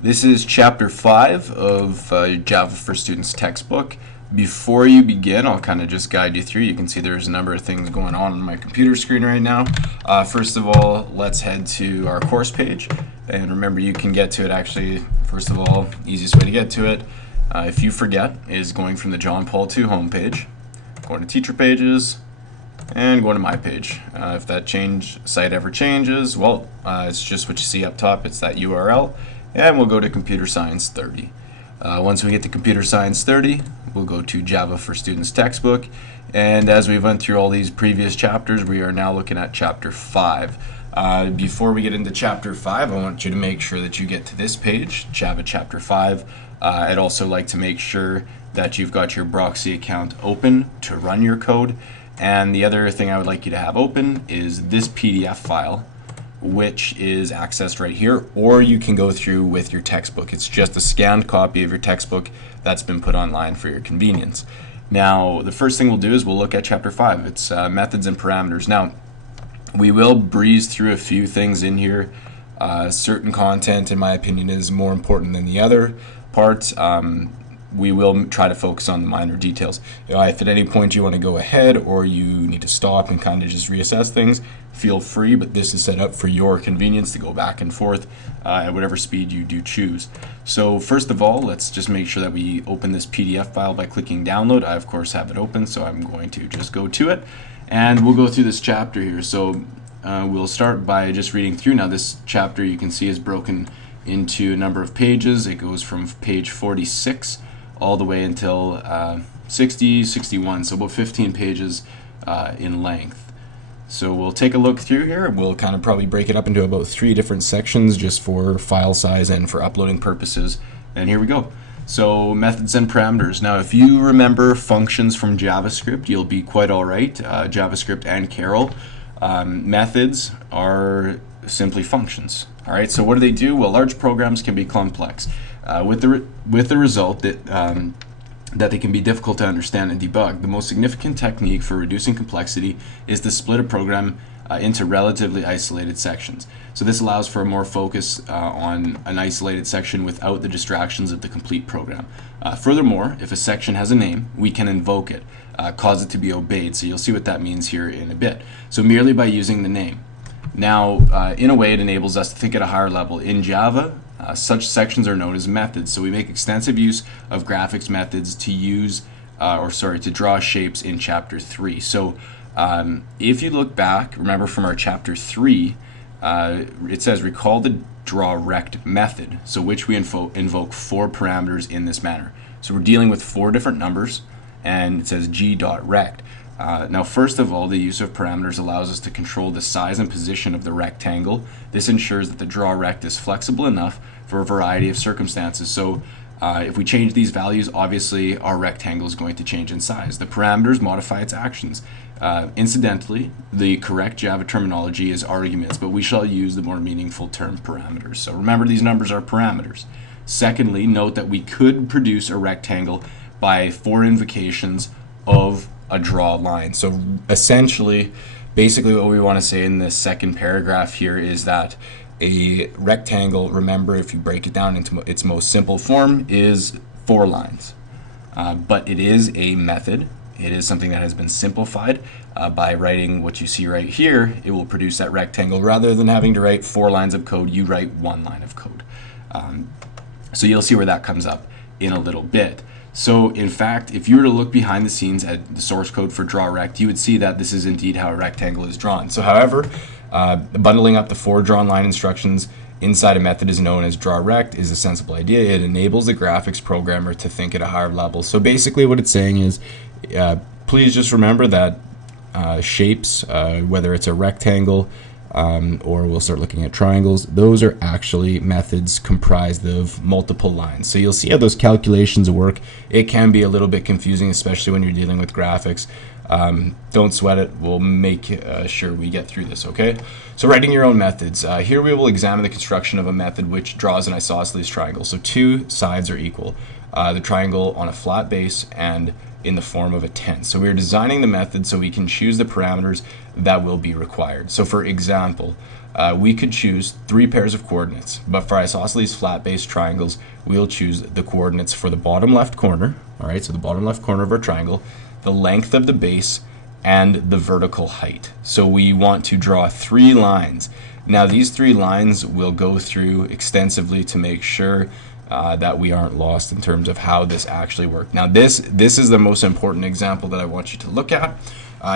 This is chapter 5 of Java for Students textbook. Before you begin, I'll kind of just guide you through. You can see there's a number of things going on my computer screen right now. First of all, let's head to our course page. And remember, you can get to it actually, first of all, easiest way to get to it, if you forget, is going from the John Paul II homepage, going to teacher pages, and going to my page. If that site ever changes, well, it's just what you see up top. It's that URL. And we'll go to Computer Science 30. Once we get to Computer Science 30, we'll go to Java for Students textbook. And as we went through all these previous chapters, we are now looking at Chapter 5. Before we get into Chapter 5, I want you to make sure that you get to this page, Java Chapter 5. I'd also like to make sure that you've got your Broxy account open to run your code. And the other thing I would like you to have open is this PDF file, which is accessed right here, or you can go through with your textbook. It's just a scanned copy of your textbook that's been put online for your convenience. Now, the first thing we'll do is we'll look at Chapter 5. It's methods and parameters. Now, we will breeze through a few things in here. Certain content, in my opinion, is more important than the other parts. We will try to focus on the minor details. If at any point you want to go ahead or you need to stop and kind of just reassess things, feel free, but this is set up for your convenience to go back and forth at whatever speed you do choose. So first of all, let's just make sure that we open this PDF file by clicking download. I of course have it open, so I'm going to just go to it and we'll go through this chapter here. So we'll start by just reading through. Now this chapter, you can see, is broken into a number of pages. It goes from page 46 all the way until 60, 61, so about 15 pages in length. So we'll take a look through here. We'll kind of probably break it up into about 3 different sections just for file size and for uploading purposes. And here we go. So methods and parameters. Now if you remember functions from JavaScript, you'll be quite all right. JavaScript and Carol. Methods are simply functions. All right, so what do they do? Well, large programs can be complex, with the result that that they can be difficult to understand and debug. The most significant technique for reducing complexity is to split a program into relatively isolated sections. So this allows for a more focus on an isolated section without the distractions of the complete program. Furthermore, if a section has a name, we can invoke it, cause it to be obeyed. So you'll see what that means here in a bit. So merely by using the name. Now, in a way, it enables us to think at a higher level. In Java, such sections are known as methods. So we make extensive use of graphics methods to draw shapes in Chapter 3. So if you look back, remember from our Chapter 3, it says recall the drawRect method, so which we invoke 4 parameters in this manner. So we're dealing with 4 different numbers, and it says g.rect. Now, first of all, the use of parameters allows us to control the size and position of the rectangle. This ensures that the drawRect is flexible enough for a variety of circumstances. So if we change these values, obviously our rectangle is going to change in size. The parameters modify its actions. Incidentally, the correct Java terminology is arguments, but we shall use the more meaningful term parameters. So remember, these numbers are parameters. Secondly, note that we could produce a rectangle by 4 invocations of a draw line. So essentially, basically what we want to say in this second paragraph here is that a rectangle, remember, if you break it down into its most simple form, is 4 lines. But it is a method. It is something that has been simplified by writing what you see right here. It will produce that rectangle. Rather than having to write 4 lines of code, you write 1 line of code. So you'll see where that comes up in a little bit. So in fact, if you were to look behind the scenes at the source code for drawRect, you would see that this is indeed how a rectangle is drawn. So however, bundling up the 4 drawn line instructions inside a method is known as drawRect is a sensible idea. It enables the graphics programmer to think at a higher level. So basically what it's saying is, please just remember that shapes, whether it's a rectangle, or we'll start looking at triangles, those are actually methods comprised of multiple lines. So you'll see how those calculations work. It can be a little bit confusing, especially when you're dealing with graphics. Don't sweat it. We'll make sure we get through this, okay? So writing your own methods. Here we will examine the construction of a method which draws an isosceles triangle. So 2 sides are equal. The triangle on a flat base and in the form of a 10. So we're designing the method so we can choose the parameters that will be required. So for example, we could choose 3 pairs of coordinates. But for isosceles flat-base triangles, we'll choose the coordinates for the bottom left corner, all right, so the bottom left corner of our triangle, the length of the base, and the vertical height. So we want to draw 3 lines. Now these 3 lines we'll go through extensively to make sure that we aren't lost in terms of how this actually worked. Now this is the most important example that I want you to look at.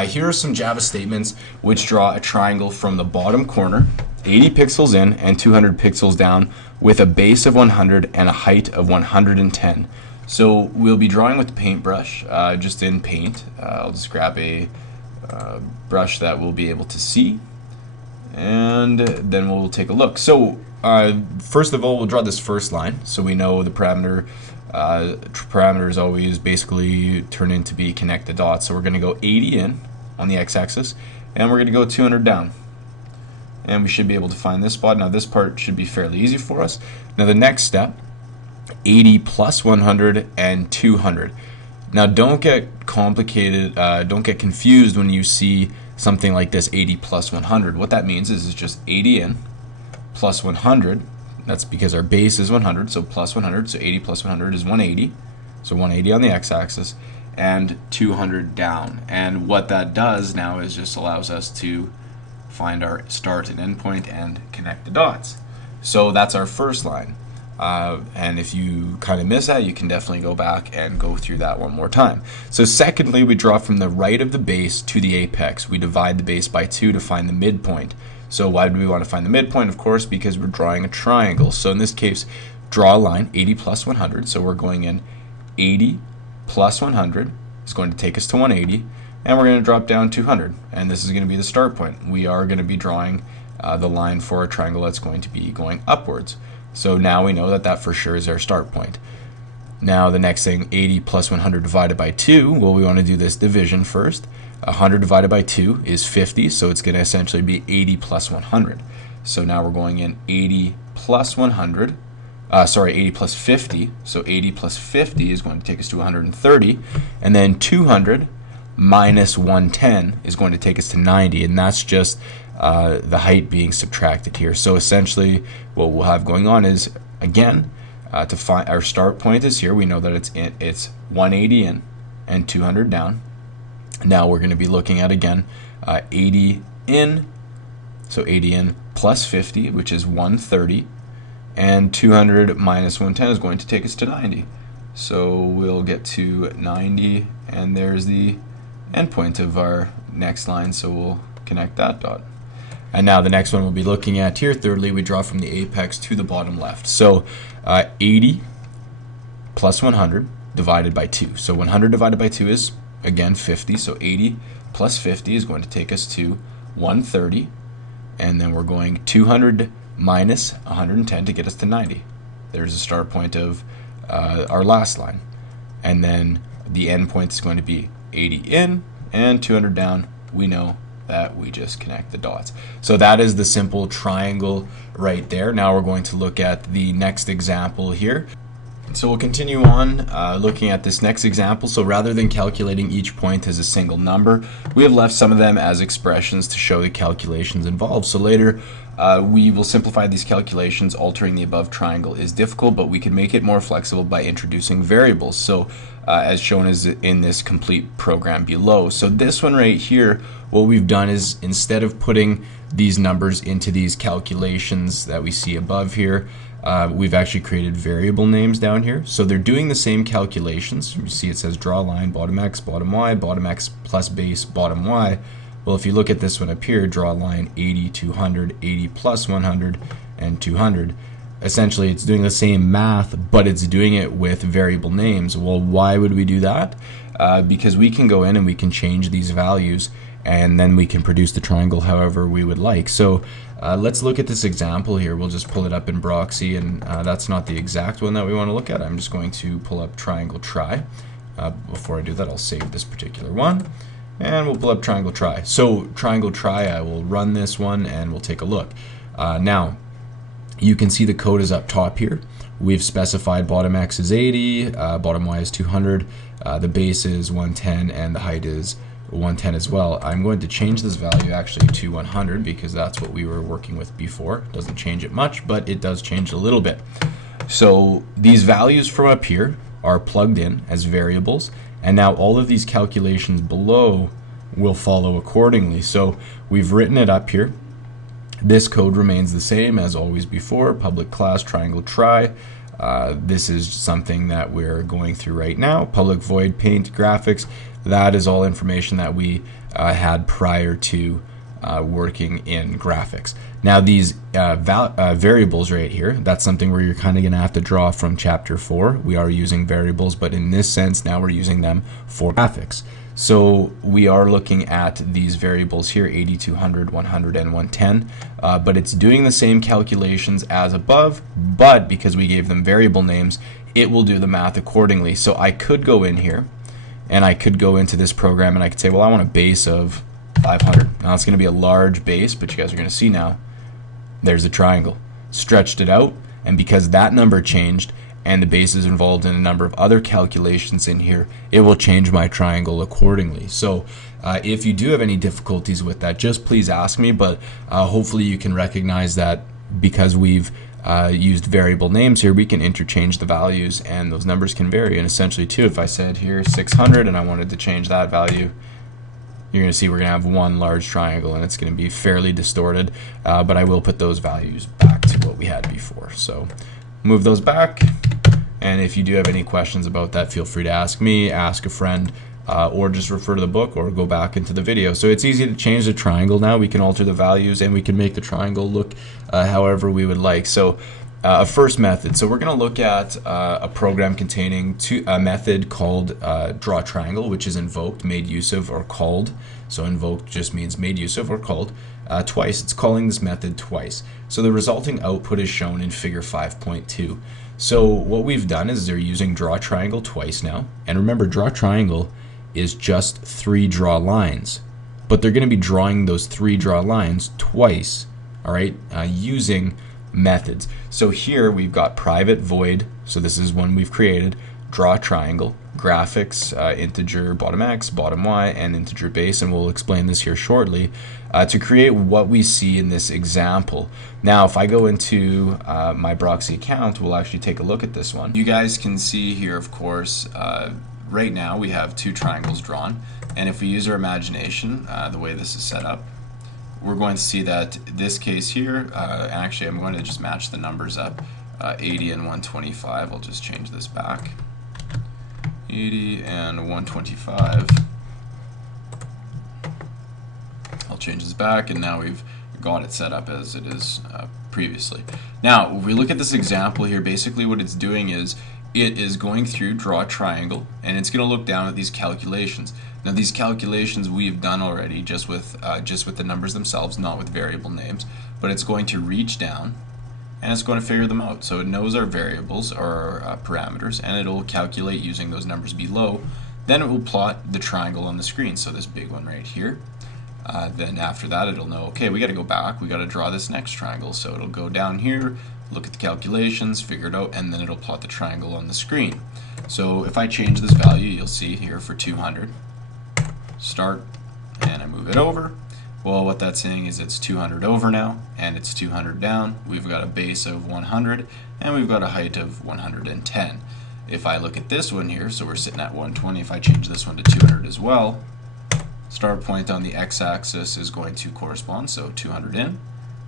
Here are some Java statements which draw a triangle from the bottom corner, 80 pixels in and 200 pixels down, with a base of 100 and a height of 110. So we'll be drawing with the paintbrush, just in Paint. I'll just grab a brush that we'll be able to see, and then we'll take a look. So first of all, we'll draw this first line, so we know the parameters always basically turn into be connect the dots. So we're going to go 80 in on the x-axis, and we're going to go 200 down. And we should be able to find this spot. Now this part should be fairly easy for us. Now the next step, 80 plus 100 and 200. Now don't get complicated, don't get confused when you see something like this, 80 plus 100. What that means is it's just 80 in plus 100. That's because our base is 100, so plus 100. So 80 plus 100 is 180. So 180 on the x-axis and 200 down. And what that does now is just allows us to find our start and end point and connect the dots. So that's our first line. And if you kind of miss that, you can definitely go back and go through that one more time. So secondly, we draw from the right of the base to the apex. We divide the base by 2 to find the midpoint. So why do we want to find the midpoint? Of course, because we're drawing a triangle. So in this case, draw a line, 80 plus 100. So we're going in 80 plus 100 is going to take us to 180. And we're going to drop down 200. And this is going to be the start point. We are going to be drawing the line for a triangle that's going to be going upwards. So now we know that that for sure is our start point. Now the next thing, 80 plus 100 divided by 2, well, we want to do this division first. 100 divided by 2 is 50, so it's going to essentially be 80 plus 100. So now we're going in 80 plus 100, 80 plus 50, so 80 plus 50 is going to take us to 130, and then 200 minus 110 is going to take us to 90, and that's just the height being subtracted here. So essentially what we'll have going on is, again, to find our start point is here. We know that it's 180 in and 200 down. Now we're going to be looking at, again, 80 in, so 80 in plus 50, which is 130, and 200 minus 110 is going to take us to 90. So we'll get to 90, and there's the endpoint of our next line, so we'll connect that dot. And now the next one we'll be looking at here, thirdly, we draw from the apex to the bottom left. So 80 plus 100 divided by 2. So 100 divided by 2 is, again, 50. So 80 plus 50 is going to take us to 130. And then we're going 200 minus 110 to get us to 90. There's the start point of our last line. And then the end point is going to be 80 in and 200 down. We know that we just connect the dots. So that is the simple triangle right there. Now we're going to look at the next example here. So we'll continue on looking at this next example. So rather than calculating each point as a single number, we have left some of them as expressions to show the calculations involved. So later we will simplify these calculations. Altering the above triangle is difficult, but we can make it more flexible by introducing variables. So as shown as in this complete program below. So this one right here, what we've done is, instead of putting these numbers into these calculations that we see above here, we've actually created variable names down here. So they're doing the same calculations. You see it says draw a line, bottom x plus base, bottom y. Well, if you look at this one up here, draw a line 80, 200, 80 plus 100, and 200. Essentially, it's doing the same math, but it's doing it with variable names. Well, why would we do that? Because we can go in and we can change these values, and then we can produce the triangle however we would like. So let's look at this example here. We'll just pull it up in Broxy, and that's not the exact one that we want to look at. I'm just going to pull up triangle try. Before I do that, I'll save this particular one, and we'll pull up triangle try. So triangle try, I will run this one and we'll take a look. Now you can see the code is up top here. We've specified bottom x is 80, bottom y is 200, the base is 110, and the height is 110 as well. I'm going to change this value actually to 100 because that's what we were working with before. It doesn't change it much, but it does change a little bit. So these values from up here are plugged in as variables, and now all of these calculations below will follow accordingly. So we've written it up here. This code remains the same as always before, public class triangle try. This is something that we're going through right now. Public void paint graphics, that is all information that we had prior to working in graphics. Now these variables right here, that's something where you're kind of going to have to draw from chapter 4. We are using variables, but in this sense now we're using them for graphics. So we are looking at these variables here, 80, 200, 100, and 110, but it's doing the same calculations as above, but because we gave them variable names, it will do the math accordingly. So I could go in here, and I could go into this program, and I could say, well, I want a base of 500. Now it's going to be a large base, but you guys are going to see now, there's a triangle. Stretched it out, and because that number changed, and the base is involved in a number of other calculations in here, it will change my triangle accordingly. So if you do have any difficulties with that, just please ask me, but hopefully you can recognize that because we've used variable names here, we can interchange the values and those numbers can vary. And essentially too, if I said here 600 and I wanted to change that value, you're going to see we're going to have one large triangle and it's going to be fairly distorted, but I will put those values back to what we had before. So move those back, and if you do have any questions about that, feel free to ask me, ask a friend, or just refer to the book or go back into the video. So it's easy to change the triangle now. We can alter the values and we can make the triangle look however we would like. So a first method. So we're going to look at a program containing a method called draw triangle, which is invoked, made use of, or called. So invoked just means made use of or called twice. It's calling this method twice. So the resulting output is shown in figure 5.2. So what we've done is they're using draw triangle twice now. And remember, draw triangle is just 3 draw lines, but they're going to be drawing those 3 draw lines twice, all right, using methods. So here we've got private void, so this is one we've created, draw triangle, graphics, integer bottom x, bottom y, and integer base, and we'll explain this here shortly, to create what we see in this example. Now if I go into my Broxy account, we'll actually take a look at this one. You guys can see here, of course, right now we have 2 triangles drawn, and if we use our imagination, the way this is set up, we're going to see that this case here, and actually I'm going to just match the numbers up, 80 and 125. I'll just change this back. 80 and 125. I'll change this back, and now we've got it set up as it is previously. Now, if we look at this example here, basically what it's doing is it is going through draw triangle, and it's going to look down at these calculations. Now these calculations we've done already just with the numbers themselves, not with variable names, but it's going to reach down and it's going to figure them out. So it knows our variables or our parameters, and it'll calculate using those numbers below. Then it will plot the triangle on the screen, so this big one right here. Then after that it'll know, okay, we got to go back, we got to draw this next triangle. So it'll go down here, look at the calculations, figure it out, and then it'll plot the triangle on the screen. So if I change this value, you'll see here for 200, start, and I move it over. Well, what that's saying is it's 200 over now, and it's 200 down. We've got a base of 100, and we've got a height of 110. If I look at this one here, so we're sitting at 120, if I change this one to 200 as well, start point on the x-axis is going to correspond, so 200 in,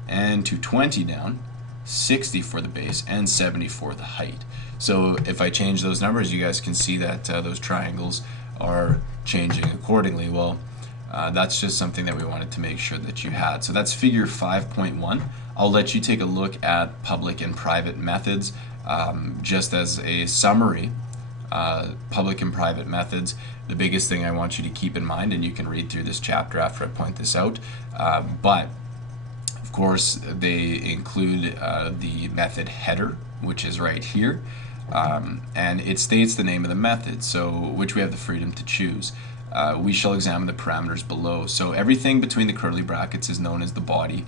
and 220 down, 60 for the base, and 70 for the height. So if I change those numbers, you guys can see that those triangles are changing accordingly. Well, that's just something that we wanted to make sure that you had. So that's figure 5.1. I'll let you take a look at public and private methods just as a summary. Public and private methods, the biggest thing I want you to keep in mind, and you can read through this chapter after I point this out, but of course they include the method header, which is right here, and it states the name of the method, so which we have the freedom to choose. We shall examine the parameters below. So everything between the curly brackets is known as the body,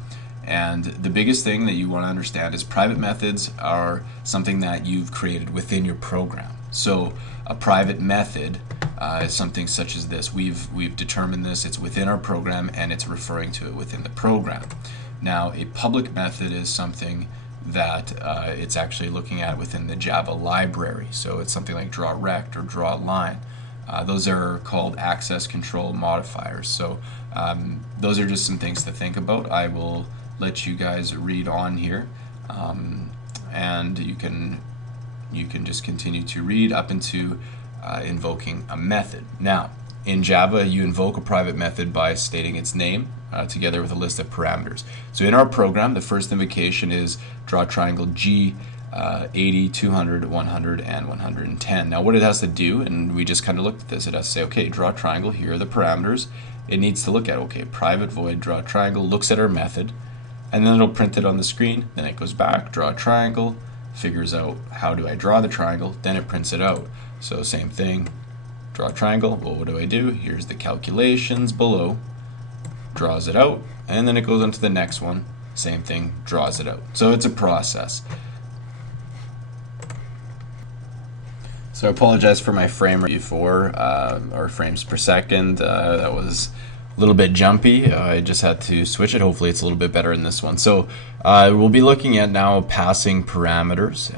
And the biggest thing that you want to understand is private methods are something that you've created within your program. So a private method is something such as this. We've determined this, it's within our program, and it's referring to it within the program. Now, a public method is something that it's actually looking at within the Java library. So it's something like drawRect or drawLine. Those are called access control modifiers. So those are just some things to think about. I will let you guys read on here, and you can just continue to read up into invoking a method. Now, in Java, you invoke a private method by stating its name together with a list of parameters. So in our program, the first invocation is draw triangle G 80, 200, 100, and 110. Now what it has to do, and we just kind of looked at this, it has to say, okay, draw triangle, here are the parameters. It needs to look at, okay, private void draw triangle, looks at our method, and then it'll print it on the screen. Then it goes back, draw a triangle, figures out how do I draw the triangle, then it prints it out. So same thing, draw a triangle. Well, what do I do? Here's the calculations below, draws it out, and then it goes on to the next one, same thing, draws it out. So it's a process. So I apologize for my frame rate before, or frames per second. That was a little bit jumpy. I just had to switch it. Hopefully it's a little bit better in this one. So we'll be looking at now passing parameters.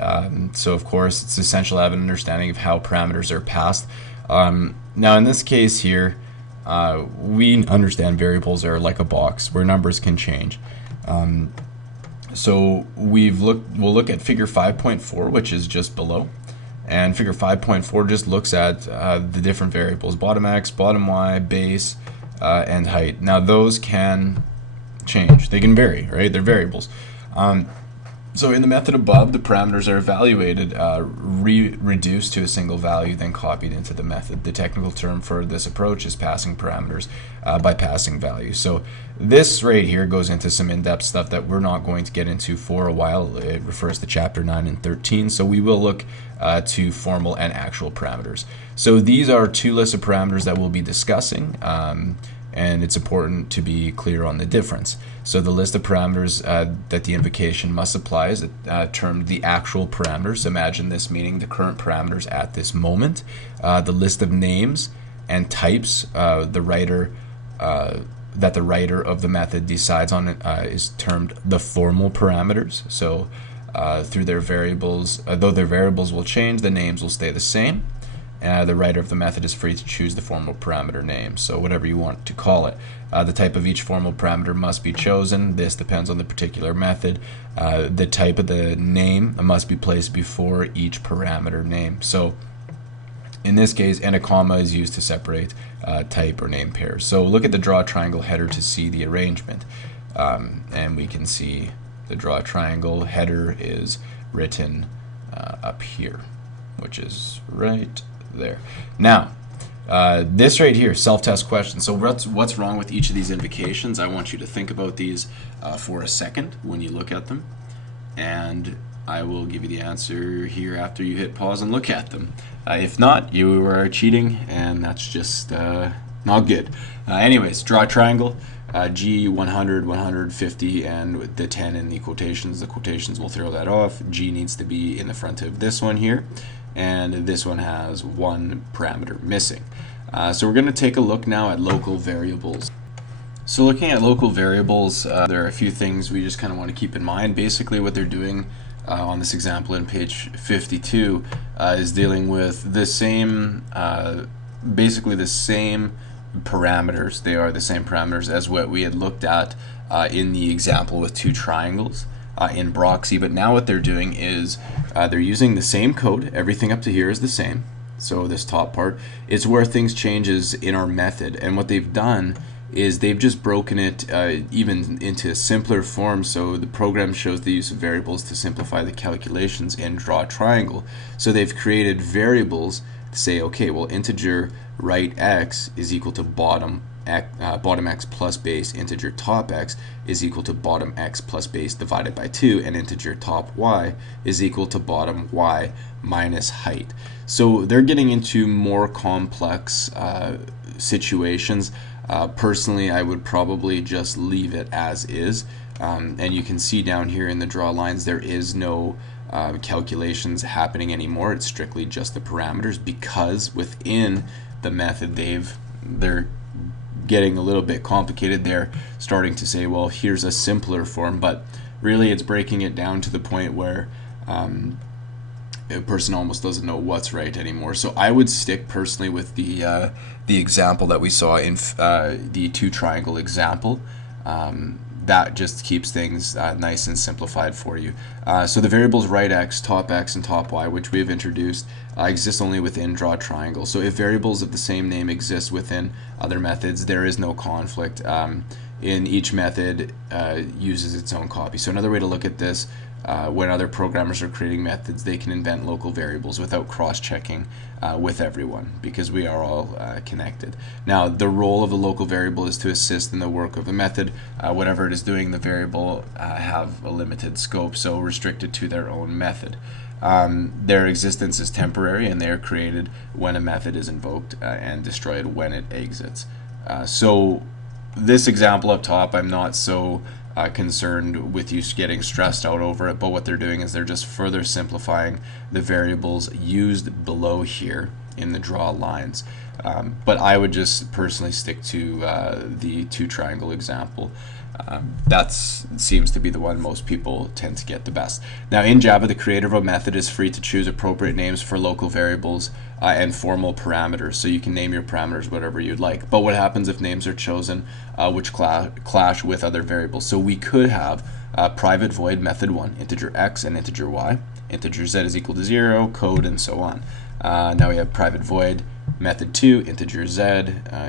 So of course it's essential to have an understanding of how parameters are passed. Now in this case here, we understand variables are like a box where numbers can change. So we'll look at figure 5.4, which is just below. And figure 5.4 just looks at the different variables, bottom x, bottom y, base, and height. Now those can change. They can vary, right? They're variables. So in the method above, the parameters are evaluated, reduced to a single value, then copied into the method. The technical term for this approach is passing parameters by passing values. So this right here goes into some in-depth stuff that we're not going to get into for a while. It refers to chapter 9 and 13. So we will look to formal and actual parameters. So these are two lists of parameters that we'll be discussing. And it's important to be clear on the difference. So the list of parameters that the invocation must apply is termed the actual parameters. Imagine this meaning the current parameters at this moment. The list of names and types that the writer of the method decides on is termed the formal parameters. So through their variables, though their variables will change, the names will stay the same. The writer of the method is free to choose the formal parameter name, so whatever you want to call it. The type of each formal parameter must be chosen. This depends on the particular method. The type of the name must be placed before each parameter name. So in this case, and a comma is used to separate type or name pairs. So look at the draw triangle header to see the arrangement. And we can see the draw triangle header is written up here, which is right there. Now, this right here, self-test question. So what's wrong with each of these invocations? I want you to think about these for a second when you look at them, and I will give you the answer here after you hit pause and look at them. If not, you are cheating, and that's just not good. Anyways, draw a triangle. G 100, 150, and with the 10 in the quotations will throw that off. G needs to be in the front of this one here, and this one has one parameter missing. So we're going to take a look now at local variables. So looking at local variables, there are a few things we just kind of want to keep in mind. Basically what they're doing on this example in page 52 is dealing with the same, basically the same parameters. They are the same parameters as what we had looked at in the example with two triangles in Broxy, but now what they're doing is they're using the same code. Everything up to here is the same. So this top part is where things changes in our method, and what they've done is they've just broken it even into a simpler form. So the program shows the use of variables to simplify the calculations in draw triangle. So they've created variables to say, okay, well, integer right x is equal to bottom x plus base, integer top x is equal to bottom x plus base divided by 2, and integer top y is equal to bottom y minus height. So they're getting into more complex situations. Personally, I would probably just leave it as is. And you can see down here in the draw lines there is no calculations happening anymore. It's strictly just the parameters, because within the method they're getting a little bit complicated. They're starting to say, well, here's a simpler form, but really it's breaking it down to the point where a person almost doesn't know what's right anymore. So I would stick personally with the example that we saw in the two triangle example. That just keeps things nice and simplified for you. So the variables right x, top x, and top y, which we have introduced, exist only within draw triangle. So if variables of the same name exist within other methods, there is no conflict. In each method uses its own copy. So another way to look at this, when other programmers are creating methods, they can invent local variables without cross-checking with everyone, because we are all connected. Now, the role of the local variable is to assist in the work of the method. Whatever it is doing, the variable have a limited scope, so restricted to their own method. Their existence is temporary, and they are created when a method is invoked and destroyed when it exits. So this example up top, I'm not so concerned with you getting stressed out over it, but what they're doing is they're just further simplifying the variables used below here in the draw lines. But I would just personally stick to the two triangle example. That seems to be the one most people tend to get the best. Now in Java, the creator of a method is free to choose appropriate names for local variables and formal parameters. So you can name your parameters whatever you'd like. But what happens if names are chosen which clash with other variables? So we could have private void method 1, integer x and integer y, integer z is equal to 0, code, and so on. Now we have private void method 2, integer z,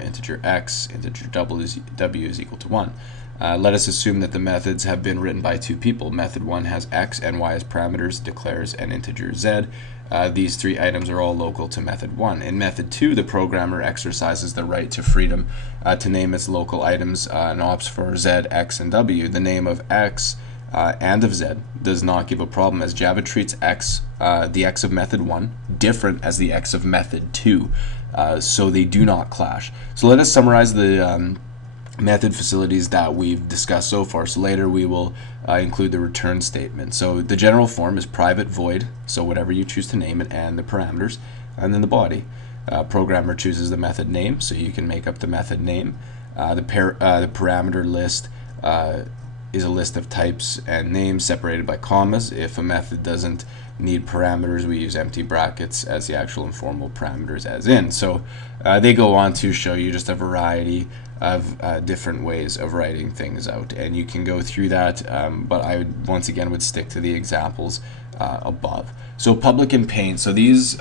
integer x, integer w is equal to 1. Let us assume that the methods have been written by two people. Method 1 has x and y as parameters, declares an integer z. These three items are all local to method 1. In method 2, the programmer exercises the right to freedom to name its local items and opts for z, x, and w. The name of x and of z does not give a problem, as Java treats x, the x of method 1, different as the x of method 2. So they do not clash. So let us summarize the method facilities that we've discussed so far. So later we will include the return statement. So the general form is private void, so whatever you choose to name it, and the parameters, and then the body. Programmer chooses the method name, so you can make up the method name. The parameter list is a list of types and names separated by commas. If a method doesn't need parameters, we use empty brackets as the actual informal parameters as in. So they go on to show you just a variety of different ways of writing things out, and you can go through that, but I would once again would stick to the examples above. So public and paint, so these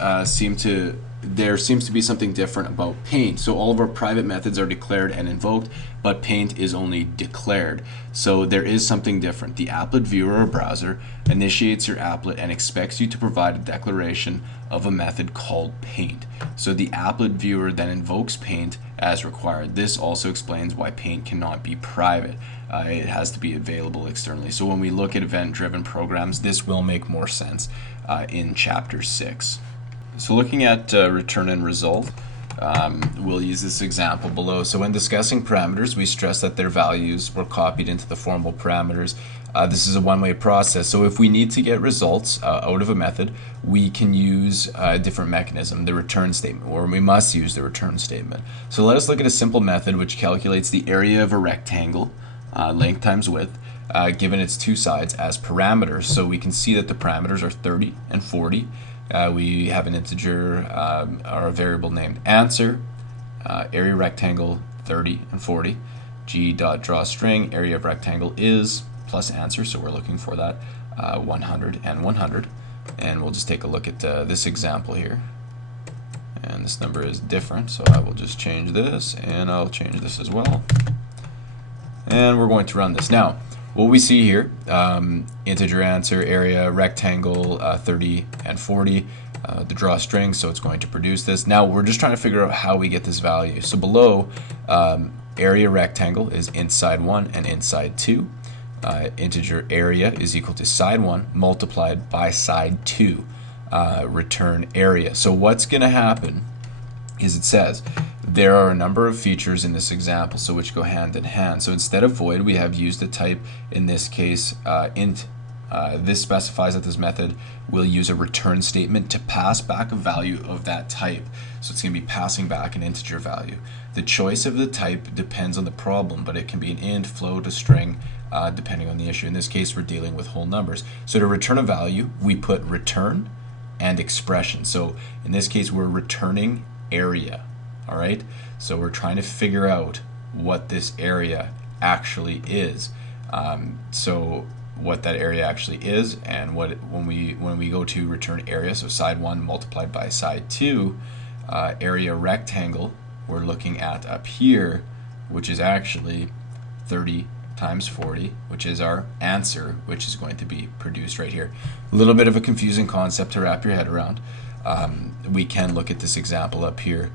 there seems to be something different about paint. So all of our private methods are declared and invoked, but paint is only declared. So there is something different. The applet viewer or browser initiates your applet and expects you to provide a declaration of a method called paint. So the applet viewer then invokes paint as required. This also explains why paint cannot be private. It has to be available externally. So when we look at event-driven programs, this will make more sense in chapter 6. So looking at return and result, we'll use this example below. So when discussing parameters, we stress that their values were copied into the formal parameters. This is a one-way process. So if we need to get results out of a method, we can use a different mechanism, the return statement, or we must use the return statement. So let us look at a simple method which calculates the area of a rectangle, length times width, given its two sides as parameters. So we can see that the parameters are 30 and 40. We have an integer or a variable named answer, area rectangle 30 and 40, g.drawString, area of rectangle is plus answer, so we're looking for that 100 and 100. And we'll just take a look at this example here. And this number is different, so I will just change this, and I'll change this as well. And we're going to run this. Now, what we see here, integer answer, area, rectangle, 30 and 40, the draw string, so it's going to produce this. Now we're just trying to figure out how we get this value. So below, area rectangle is inside 1 and inside 2. Integer area is equal to side 1 multiplied by side 2, return area. So what's going to happen is it says there are a number of features in this example, so which go hand in hand. So instead of void, we have used a type, in this case, int. This specifies that this method will use a return statement to pass back a value of that type. So it's going to be passing back an integer value. The choice of the type depends on the problem, but it can be an int, float, a string, depending on the issue. In this case, we're dealing with whole numbers. So to return a value, we put return and expression. So in this case, we're returning area. All right, so we're trying to figure out what this area actually is. So what that area actually is, and what when we go to return area, so side 1 multiplied by side 2, area rectangle, we're looking at up here, which is actually 30 times 40, which is our answer, which is going to be produced right here. A little bit of a confusing concept to wrap your head around. We can look at this example up here.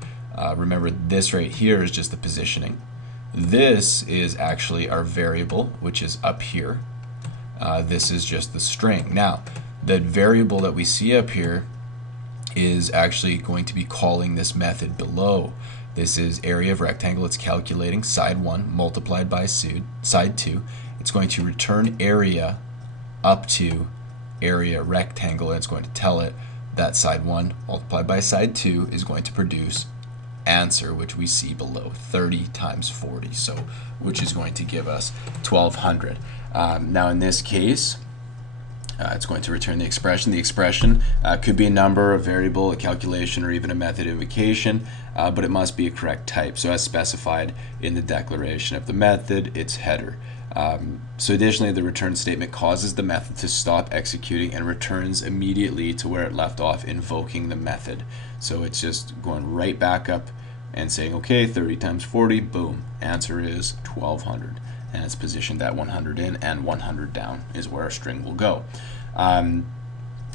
Remember, this right here is just the positioning. This is actually our variable, which is up here. This is just the string. Now, the variable that we see up here is actually going to be calling this method below. This is area of rectangle. It's calculating side 1 multiplied by side 2. It's going to return area up to area rectangle, and it's going to tell it that side 1 multiplied by side 2 is going to produce answer, which we see below, 30 times 40, so which is going to give us 1200. Now in this case, it's going to return the expression. The expression could be a number, a variable, a calculation, or even a method invocation, but it must be a correct type. So as specified in the declaration of the method, its header. So additionally, the return statement causes the method to stop executing and returns immediately to where it left off, invoking the method. So it's just going right back up and saying, okay, 30 times 40, boom, answer is 1200. And it's positioned at 100 in and 100 down is where our string will go.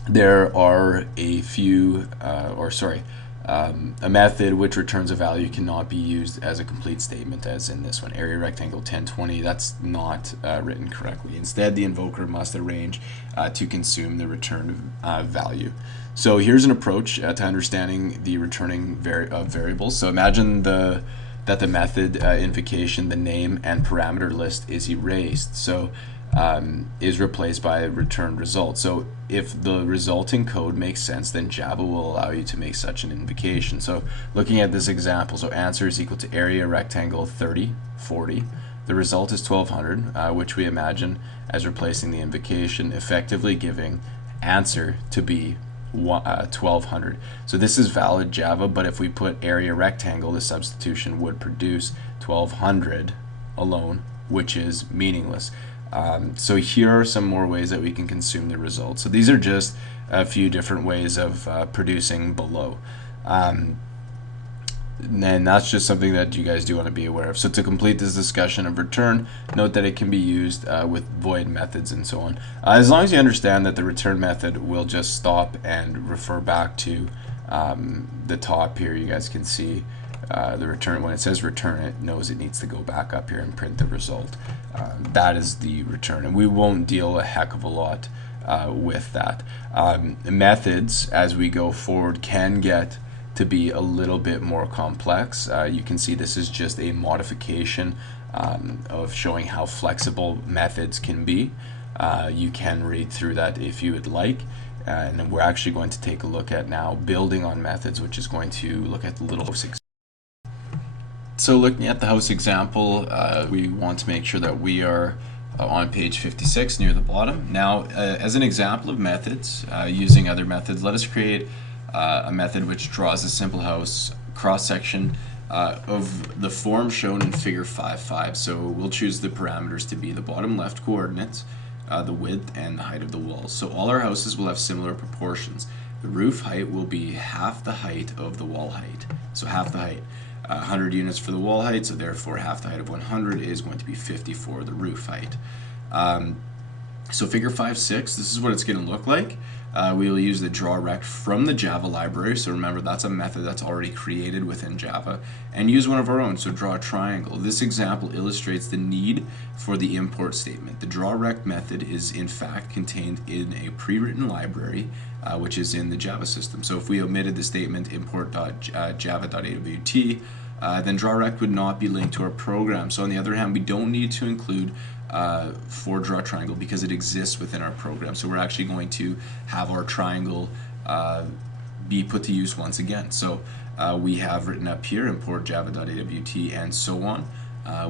There are a few, a method which returns a value cannot be used as a complete statement, as in this one, area rectangle 1020. That's not written correctly. Instead, the invoker must arrange to consume the return value. So here's an approach to understanding the returning variables. So imagine that the method invocation, the name and parameter list is erased. So is replaced by a return result. So if the resulting code makes sense, then Java will allow you to make such an invocation. So looking at this example, so answer is equal to area rectangle 30, 40. The result is 1200, which we imagine as replacing the invocation, effectively giving answer to be 1200. So this is valid Java, but if we put area rectangle, the substitution would produce 1200 alone, which is meaningless. So here are some more ways that we can consume the results. So these are just a few different ways of producing below. And that's just something that you guys do want to be aware of. So to complete this discussion of return, note that it can be used with void methods and so on. As long as you understand that the return method will just stop and refer back to the top here, you guys can see the return. When it says return, it knows it needs to go back up here and print the result. That is the return, and we won't deal a heck of a lot with that. Methods, as we go forward, can get to be a little bit more complex. You can see this is just a modification of showing how flexible methods can be. You can read through that if you would like. And then we're actually going to take a look at now building on methods, which is going to look at the little house example. So looking at the house example, we want to make sure that we are on page 56 near the bottom. Now, as an example of methods, using other methods, let us create a method which draws a simple house cross-section of the form shown in figure 5.5. So we'll choose the parameters to be the bottom left coordinates, the width, and the height of the walls. So all our houses will have similar proportions. The roof height will be half the height of the wall height. So half the height. 100 units for the wall height, so therefore half the height of 100 is going to be 50 for the roof height. So figure 5.6, this is what it's going to look like. We will use the drawRect from the Java library, so remember that's a method that's already created within Java, and use one of our own, so draw a triangle. This example illustrates the need for the import statement. The drawRect method is in fact contained in a pre-written library which is in the Java system. So if we omitted the statement import.java.awt, then drawRect would not be linked to our program. So on the other hand, we don't need to include for drawTriangle because it exists within our program. So we're actually going to have our triangle be put to use once again. So we have written up here, import java.awt and so on.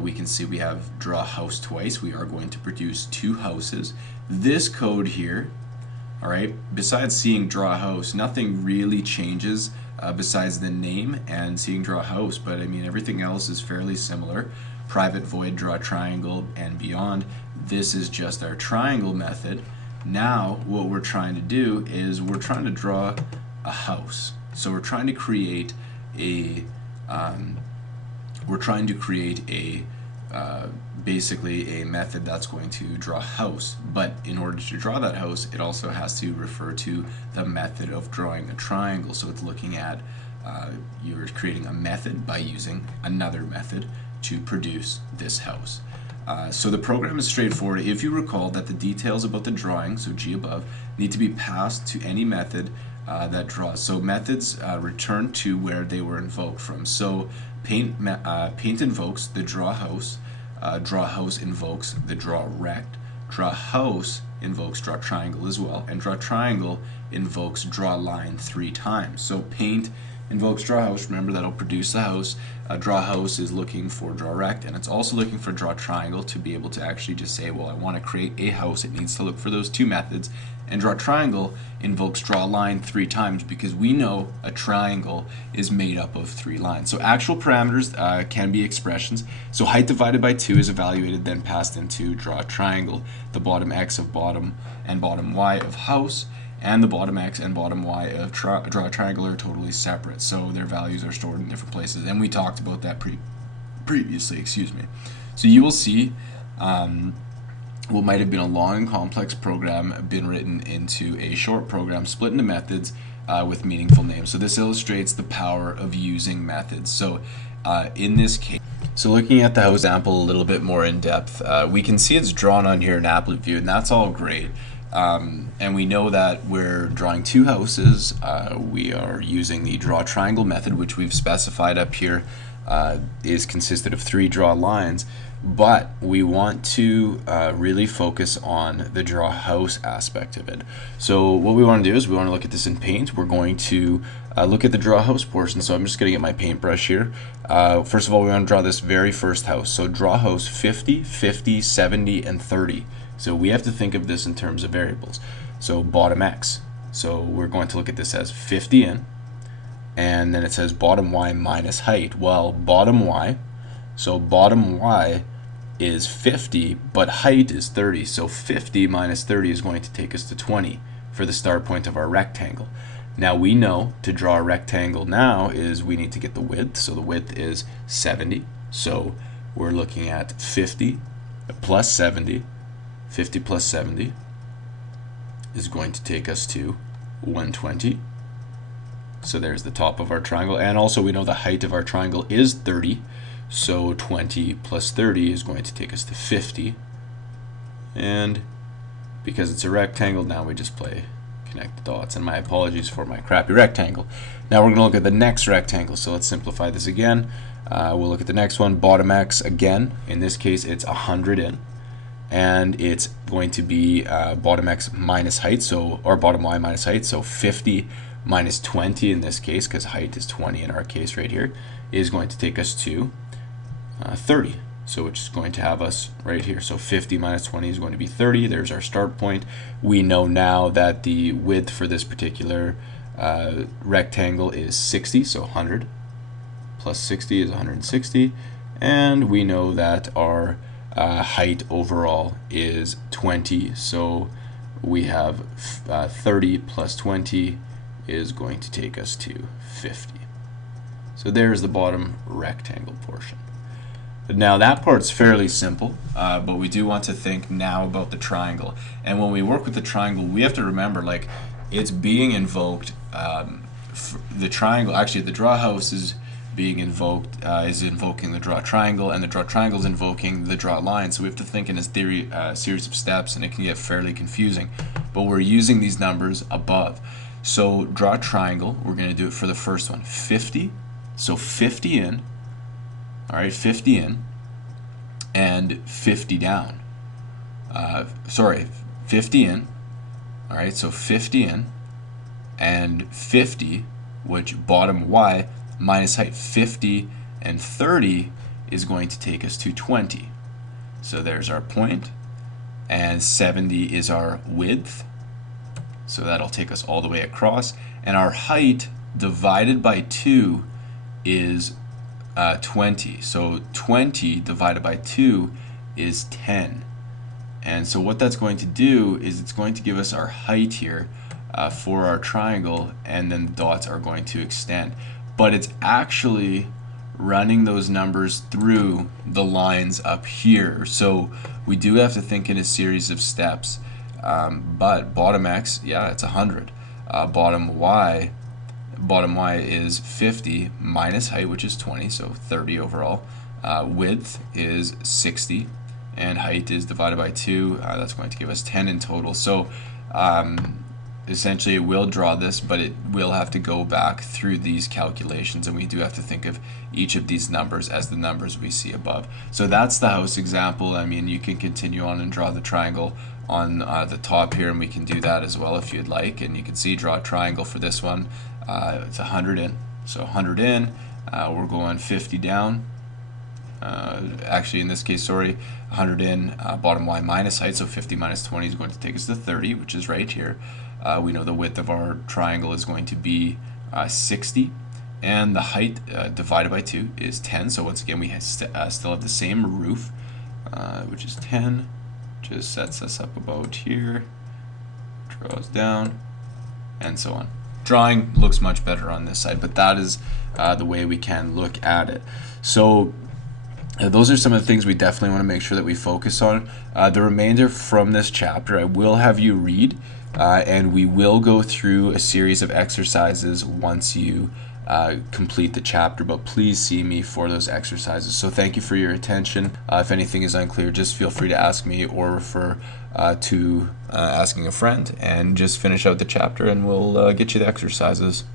We can see we have draw house twice. We are going to produce 2 houses. This code here, all right, besides seeing draw house, nothing really changes besides the name and seeing draw house, but I mean everything else is fairly similar. Private void draw triangle and beyond. This is just our triangle method. Now what we're trying to do is we're trying to draw a house. So we're trying to create a basically a method that's going to draw a house, but in order to draw that house it also has to refer to the method of drawing a triangle. So it's looking at you're creating a method by using another method to produce this house. So the program is straightforward. If you recall that the details about the drawing, so G above, need to be passed to any method that draws. So methods return to where they were invoked from. So paint invokes the draw house invokes the drawRect, draw house invokes draw triangle as well, and draw triangle invokes draw line 3 times. So paint invokes draw house, remember that'll produce the house. Draw house is looking for drawRect, and it's also looking for draw triangle to be able to actually just say, well, I want to create a house. It needs to look for those 2 methods. And draw triangle invokes draw line 3 times because we know a triangle is made up of 3 lines. So actual parameters can be expressions. So height divided by 2 is evaluated, then passed into draw triangle. The bottom x of bottom and bottom y of house and the bottom x and bottom y of draw triangle are totally separate. So their values are stored in different places. And we talked about that previously, excuse me. So you will see what might have been a long and complex program been written into a short program split into methods with meaningful names. So this illustrates the power of using methods. So in this case, so looking at the house example a little bit more in depth, we can see it's drawn on here in applet view, and that's all great. And we know that we're drawing 2 houses. We are using the draw triangle method, which we've specified up here is consisted of 3 draw lines. But we want to really focus on the draw house aspect of it. So what we want to do is we want to look at this in paint. We're going to look at the draw house portion. So I'm just going to get my paintbrush here. First of all, we want to draw this very first house. So draw house 50, 50, 70, and 30. So we have to think of this in terms of variables. So bottom x. So we're going to look at this as 50 in, and then it says bottom y minus height. Well, bottom y, so bottom y is 50, but height is 30. So 50 minus 30 is going to take us to 20 for the start point of our rectangle. Now we know to draw a rectangle now is we need to get the width. So the width is 70. So we're looking at 50 plus 70. 50 plus 70 is going to take us to 120. So there's the top of our triangle. And also we know the height of our triangle is 30. So 20 plus 30 is going to take us to 50. And because it's a rectangle, now we just connect the dots. And my apologies for my crappy rectangle. Now we're going to look at the next rectangle. So let's simplify this again. We'll look at the next one, bottom x again. In this case, it's 100 in. And it's going to be bottom x minus height, so, or bottom y minus height, so 50 minus 20 in this case, because height is 20 in our case right here, is going to take us to 30. So which is going to have us right here. So 50 minus 20 is going to be 30. There's our start point. We know now that the width for this particular rectangle is 60, so 100 plus 60 is 160. And we know that our height overall is 20, so we have 30 plus 20 is going to take us to 50. So there's the bottom rectangle portion. Now that part's fairly simple, but we do want to think now about the triangle. And when we work with the triangle, we have to remember, like, it's being invoked, the triangle, actually the draw house is being invoked, is invoking the draw triangle, and the draw triangle is invoking the draw line. So we have to think in a series of steps, and it can get fairly confusing. But we're using these numbers above. So draw triangle, we're going to do it for the first one, 50. So 50 in, all right, 50 in and 50 down. 50 in, all right, so 50 in and 50, which bottom y minus height 50 and 30 is going to take us to 20. So there's our point, and 70 is our width, so that'll take us all the way across, and our height divided by 2 is 20. So 20 divided by 2 is 10. And so what that's going to do is it's going to give us our height here for our triangle, and then the dots are going to extend. But it's actually running those numbers through the lines up here. So we do have to think in a series of steps. But bottom x, yeah, it's 100. Bottom y is 50 minus height, which is 20, so 30 overall. Width is 60, and height is divided by 2. That's going to give us 10 in total. So essentially it will draw this, but it will have to go back through these calculations, and we do have to think of each of these numbers as the numbers we see above. So that's the house example. I mean, you can continue on and draw the triangle on the top here, and we can do that as well if you'd like. And you can see, draw a triangle for this one. It's 100 in. So 100 in, we're going 50 down. Actually, in this case, sorry, 100 in, bottom y minus height, so 50 minus 20 is going to take us to 30, which is right here. We know the width of our triangle is going to be 60, and the height divided by 2 is 10. So once again, we still have the same roof, which is 10. Just sets us up about here, draws down, and so on. Drawing looks much better on this side, but that is the way we can look at it. So those are some of the things we definitely want to make sure that we focus on. The remainder from this chapter I will have you read, and we will go through a series of exercises once you complete the chapter, but please see me for those exercises. So thank you for your attention. If anything is unclear, just feel free to ask me or refer to asking a friend, and just finish out the chapter and we'll get you the exercises.